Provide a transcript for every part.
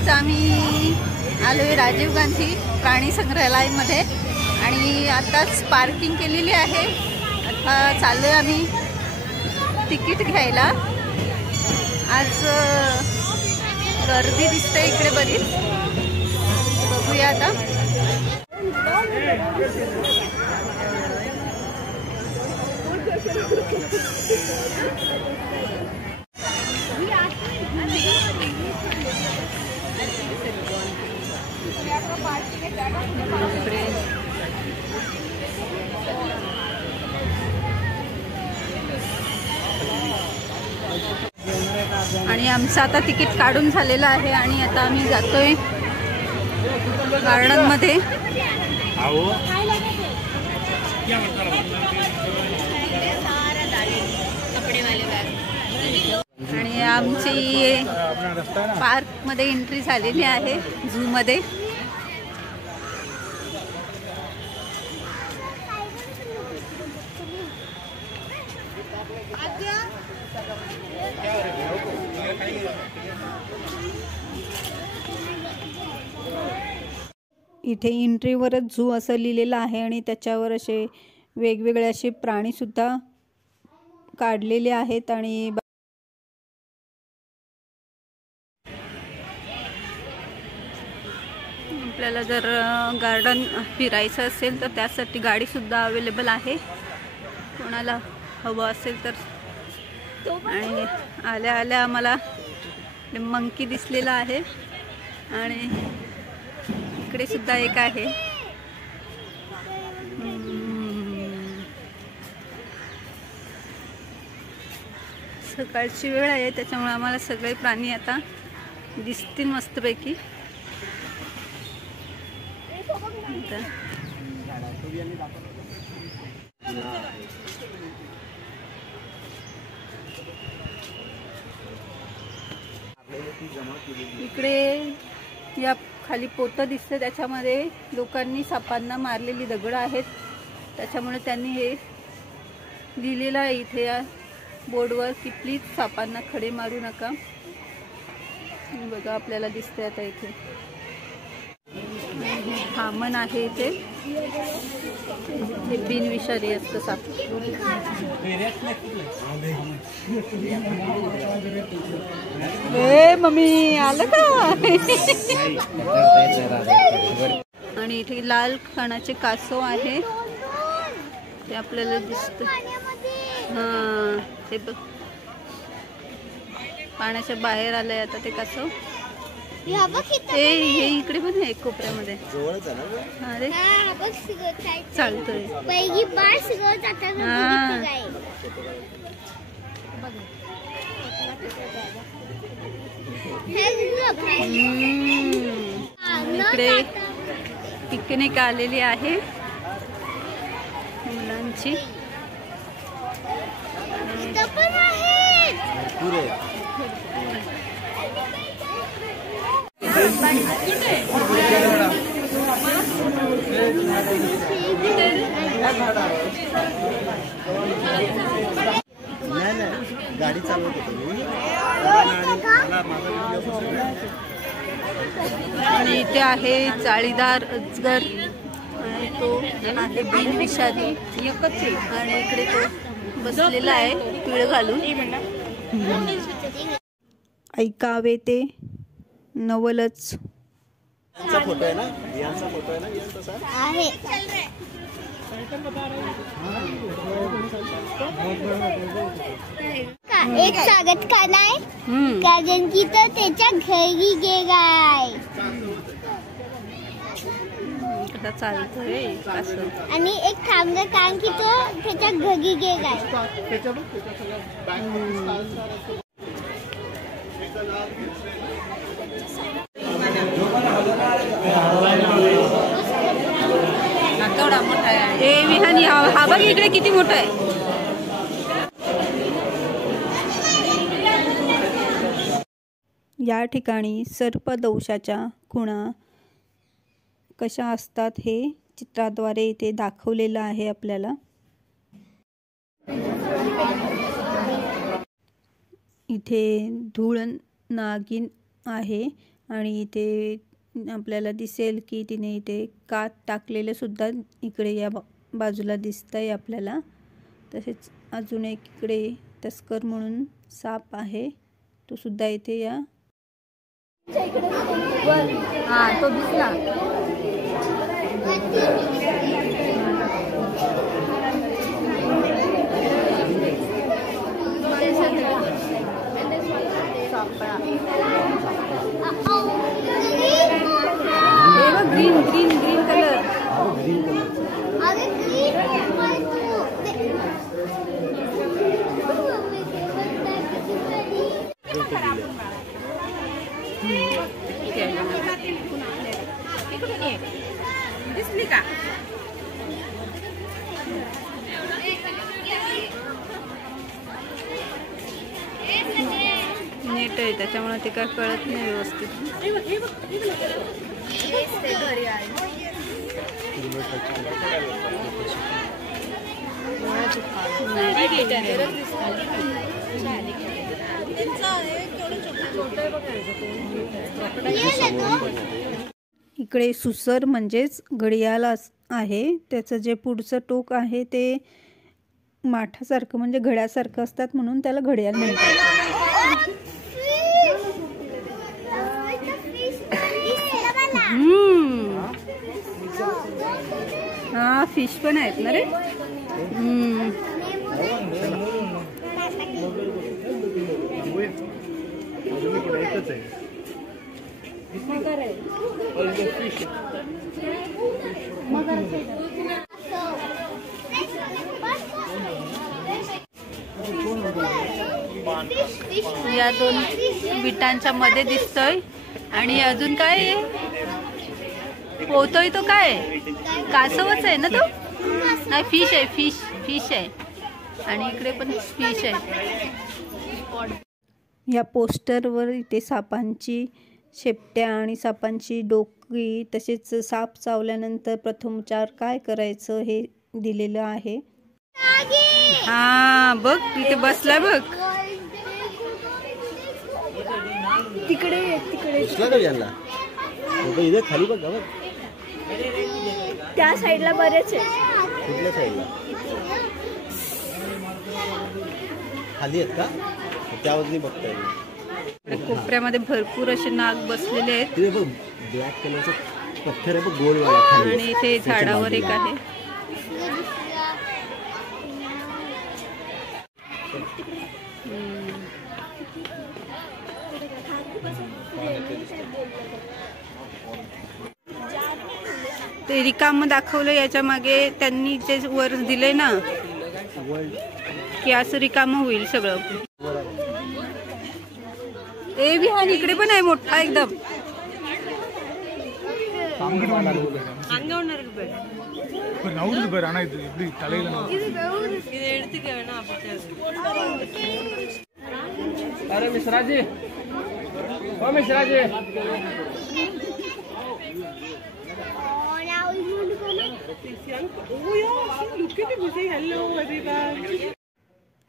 आज आम्ही आलोय राजीव गांधी प्राणी संग्रहालयामध्ये आणि आताच पार्किंग केलेली आहे। आता चाललोय आम्ही तिकीट घ्यायला। आज गर्दी दिसते इकडे बरीच, बघूया आता। आणि आमचं आता तिकीट काढून झालेलं आहे आणि आता आम्ही जातोय गार्डन मध्ये। आणि आमची पार्क मध्ये एंट्री झालेली आहे, झू मध्ये। इथे एंट्रीवरच झू असं लिहिलेलं आहे आणि त्याच्यावर असे वेगवेगळे असे प्राणी सुद्धा काढलेले आहेत। आणि आपल्याला जर गार्डन फिरायचं असेल तर त्यासाठी गाडी सुद्धा अवेलेबल आहे, कोणाला हवं असेल तर। आणि आल्या आल्या आम्हाला मंकी दिसलेला आहे आणि इकडे सुद्धा एक आहे। सकाळची वेळ आहे त्याच्यामुळे आम्हाला सगळे प्राणी आता दिसतील मस्तपैकी। इकडे या खाली पोतं दिसते, त्याच्यामध्ये लोकांनी सापांना मारलेली दगड आहेत, त्याच्यामुळे त्यांनी हे लिहिलेलं आहे इथे या बोर्डवर की प्लीज सापांना खडे मारू नका। बघा आपल्याला दिसते आता इथे हामन आहे, इथे बिनविषारी असतं साप। ए मम्मी आलं का? आणि इथे लाल खानाचे कासव आहे, ते आपल्याला दिसत। हा ते बघ पाण्याच्या बाहेर आलंय आता ते कासव। हे इकडे पण आहे कोपऱ्यामध्ये। अरे चालतोय। इकडे पिकनिक आलेली आहे मुलांची। गाडी चालवत होतो आणि इथे आहे जाळीदार अजगर आणि तो आहे बिनविषारी एकच आहे। आणि इकडे तो बसलेला आहे पिळ घालून। ऐकावे ते नवलच। फोटो आहे ना, यांचा फोटो आहे ना, तसा आहे। एक स्वागत करणार कारण की तो त्याच्या घरी गेलाय। चालतोय आणि एक थांबलं कारण की तो त्याच्या घरी गेलाय। केवढा मोठा आहे हे विहानी। हा बघ इकडे किती मोठा आहे। या ठिकाणी सर्पदंशाच्या खुणा कशा असतात हे चित्राद्वारे इथे दाखवलेलं आहे आपल्याला। इथे धूळ नागिन आहे आणि इथे आपल्याला दिसेल की तिने इथे कात टाकलेलं सुद्धा इकडे या बाजूला दिसतंय आपल्याला. तसेच अजून एक इकडे तस्कर म्हणून साप आहे, तो सुद्धा इथे या तो दिसला. Green green green colour. दिसली का? नीट आहे त्याच्यामुळे ते काय कळत नाही व्यवस्थित. इकडे सुसर म्हणजेच घडियाळ आहे. त्याचं जे पुढचं टोक आहे ते माठासारखं म्हणजे घड्यासारखं असतात म्हणून त्याला घडियाळ म्हणतात. हा फिश पण आहेत ना रे. या दोन विटांच्या मध्ये दिसतोय. आणि अजून काय पोहतोय तो? काय कासवच आहे ना तो? नाही फिश आहे, फिश आहे. आणि इकडे पण फिश आहे. या पोस्टरवर इथे सापांची शेपट्या आणि सापांची डोकी तसेच साप चावल्यानंतर प्रथमोपचार काय करायचं हे दिलेलं आहे. हा बघ तिथे बसलाय बघ. तिकडे इथे खाली बघ गावात. त्या साईडला बरेच आहे. कुठल्या साईडला? खाली आहेत का? त्या बाजूने बघताय. कोपऱ्यामध्ये भरपूर असे नाग बसलेले आहेत. तिथे बघ ब्लॅक कलरचा पत्थर आहे बघ गोल वाला खाली. आणि इथे झाडावर एक आहे. ते रिकाम दाखवलं. याच्या मागे त्यांनी जे वर दिले ना की असं रिकाम होईल सगळं. ते विहान इकडे पण आहे मोठा एकदम. अरे मिश्राजी, ओ मिश्राजी.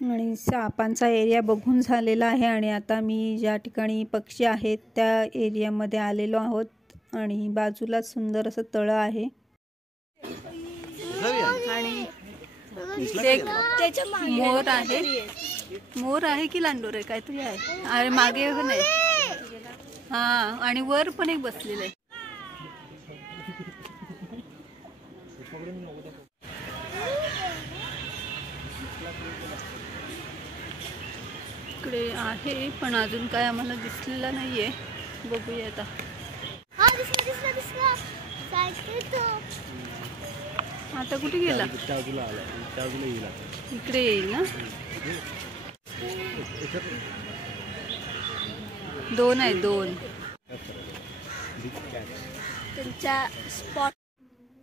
आणि सापांचा एरिया बघून झालेला आहे. आणि आता मी ज्या ठिकाणी पक्षी आहेत त्या एरियामध्ये आलेलो आहोत. आणि बाजूला सुंदर असं तळं आहे. आणि मोर आहे. मोर आहे की लांडोर आहे काहीतरी आहे. अरे मागे पण आहे. हा आणि वर पण एक बसलेलं आहे. इकडे आहे पण अजून काय आम्हाला दिसलेला नाहीये. बघूया आता. आता कुठे गेला? इकडे येईल ना. दोन आहे, दोन.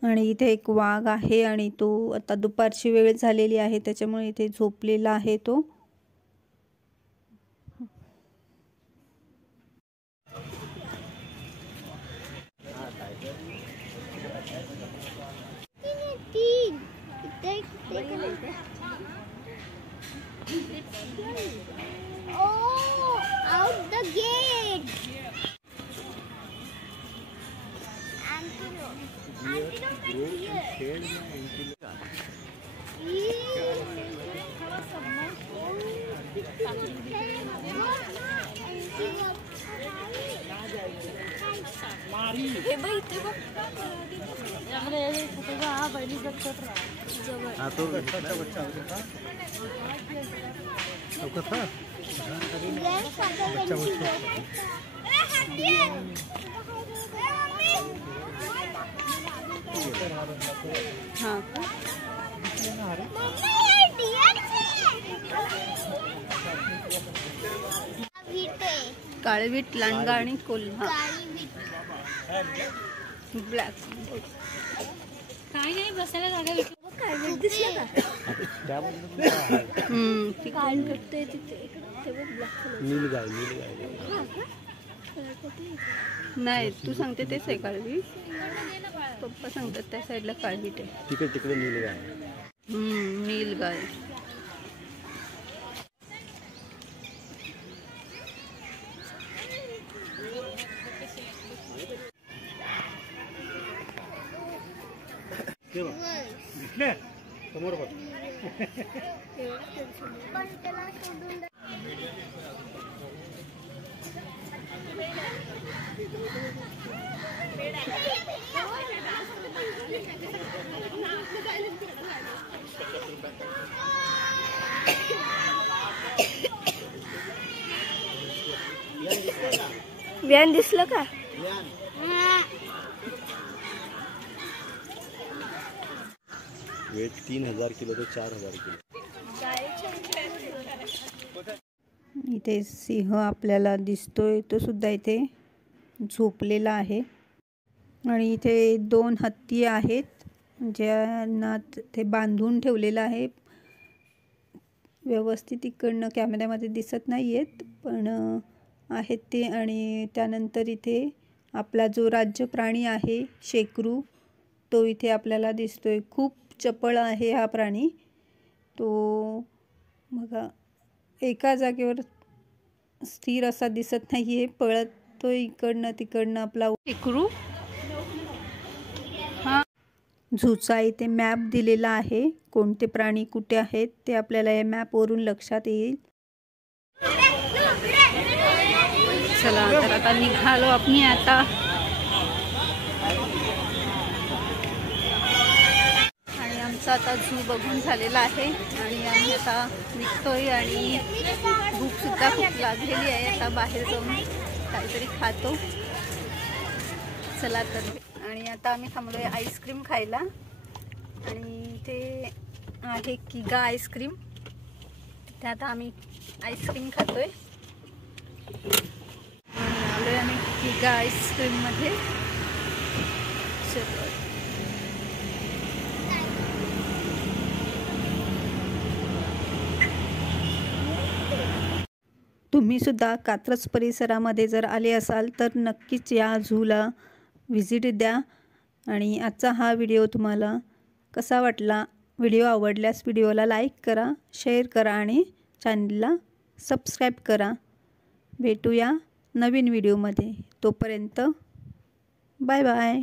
आणि इथे एक वाघ आहे आणि तो आता दुपारची वेळ झालेली आहे त्याच्यामुळे इथे झोपलेला आहे तो. हाँ तो बच्चा होता था हाँ काळवीट, लांडगा आणि कोल्हा. ब्लॅक काय नाही बसायला जागा भेटली. काळवीट दिसलं का? काळवीट ते तिथे नीलगाय नाही, तू सांगते तेच आहे काळवीट. पप्पा सांगतात त्या साईडला काळवीट आहे. तिकडे नीलगाय. नीलगाय. समोर बघ. व्यान दिसलं का? वेट 3000 किलो ते 4000 किलो. इथे सिंह आपल्याला दिसतोय, तो सुद्धा इथे झोपलेला आहे. आणि इथे 2 हत्ती आहेत ज्यांना ते बांधून ठेवलेलं आहे. व्यवस्थित इकडनं कॅमेऱ्यामध्ये दिसत नाही आहेत, पण आहेत ते. आणि त्यानंतर इथे आपला जो राज्य प्राणी आहे शेकरू, तो इथे आपल्याला दिसतोय. खूप चपळ आहे हा प्राणी. तो बघा एका जागेवर स्थिर असा दिसत नाही आहे, पळतो इकडनं तिकडनं आपला शेकरू. हा झूचा इथे मॅप दिलेला आहे. कोणते प्राणी कुठे आहेत ते आपल्याला या मॅपवरून लक्षात येईल. चला तर आता निघालो आपण आता. आणि आमचा आता झू बघून झालेला आहे आणि आम्ही आता निघतोय. आणि भूकसुद्धा खूप लागलेली आहे. आता बाहेर जाऊन काहीतरी खातो. चला तर. आणि आता आम्ही थांबलोय आईस्क्रीम खायला. आणि इथे आहे किगा आईस्क्रीम. ते आता आम्ही आईस्क्रीम खातोय. आलोय आम्ही किगा आईस्क्रीममध्ये. चलो तुम्ही सुद्धा कात्रज परिसरामध्ये जर आले असाल तर नक्कीच या झूला व्हिजिट द्या. आणि आजचा हा व्हिडिओ तुम्हाला कसा वाटला? व्हिडिओ आवडल्यास व्हिडिओला लाईक करा, शेअर करा आणि चॅनलला सबस्क्राईब करा. भेटूया नवीन व्हिडिओमध्ये. तोपर्यंत बाय बाय.